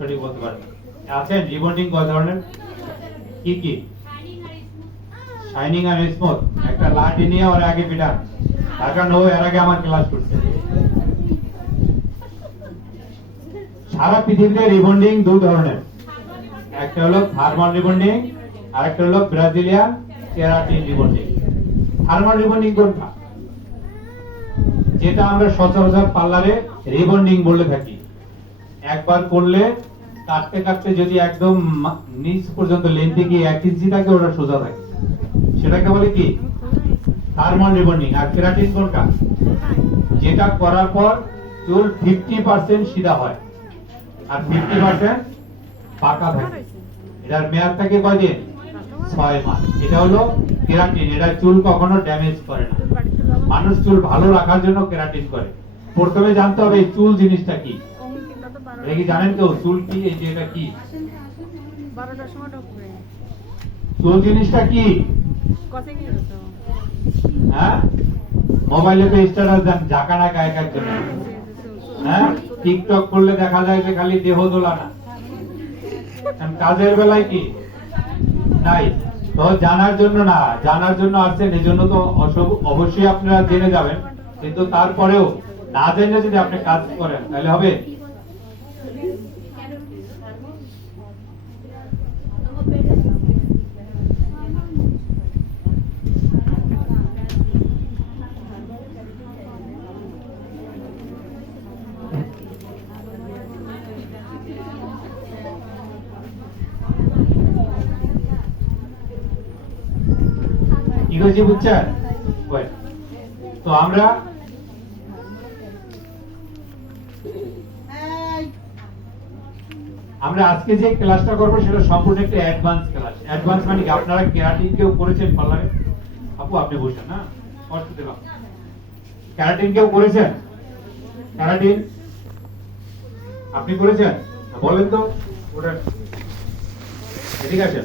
সঠিক বলতে পারেন। আছেন রিবন্ডিং কয় ধরনের? কি কি? শাইনিং আর স্মুথ একটা লাঠি নিয়ে ওর আগে পিটান। তার কারণ ও এর আগে আমার ক্লাস করছে। সারা পৃথিবীতে রিবন্ডিং দুই ধরনের। একটা হলো থার্মাল রিবন্ডিং আর একটা হলো Brazilian keratin rebonding. Thermal rebonding কোনটা? যেটা আমরা সচরাচর পার্লারে রিবন্ডিং বলে থাকি। একবার করলে কাটতে কাটতে যদি একদম নিচ পর্যন্ত লেন্থে গিয়ে এক ইঞ্চি থাকে, ওটা সোজা থাকে। সেটাকে বলে কি? থার্মাল রিবন্ডিং আর কেরাটিন কোনটা? যেটা করার পর চুল ফিফটি পার্সেন্ট সিধা হয়। আর ফিফটি পার্সেন্ট পাকা থাকে। এটার মেয়াদ থাকে কয়দিন? ছয় মাস। এটা হলো কেরাটিন। এটা চুল কখনো ড্যামেজ করে না। মানুষ চুল ভালো রাখার জন্য কেরাটিন করে। প্রথমে জানতে হবে চুল জিনিসটা কি। এটা কি জানেন কেউ? চুল কি এই যে এটা কি? বারোটার সময় ঢুকবে। চুল জিনিসটা কি? হ্যাঁ? মোবাইলে তো স্ট্যাটাস দেন জাকানা গায়কের জন্য? হ্যাঁ টিকটক করলে দেখা যায় যে খালি দেহ দোলানা এখন কাজের বেলায় কি? নাই। তো জানার জন্য না জানার জন্য আসছেন এই জন্য তো অবশ্যই আপনারা জেনে যাবেন। কিন্তু তারপরেও না জেনে যদি আপনি কাজ করেন তাহলে হবে? কি হয়েছে বুঝছেন ওই, তো আমরা আমরা আজকে যে ক্লাসটা করব সেটা সম্পূর্ণ একটা অ্যাডভান্স ক্লাস অ্যাডভান্স মানে কি? আপনারা ক্যারাটিন কেউ করেছেন পার্লারে আপু, আপনি বসেন না কষ্ট দিলাম ক্যারাটিন কেউ করেছেন? ক্যারাটিন আপনি করেছেন? বলেন তো। ওটা ঠিক আছে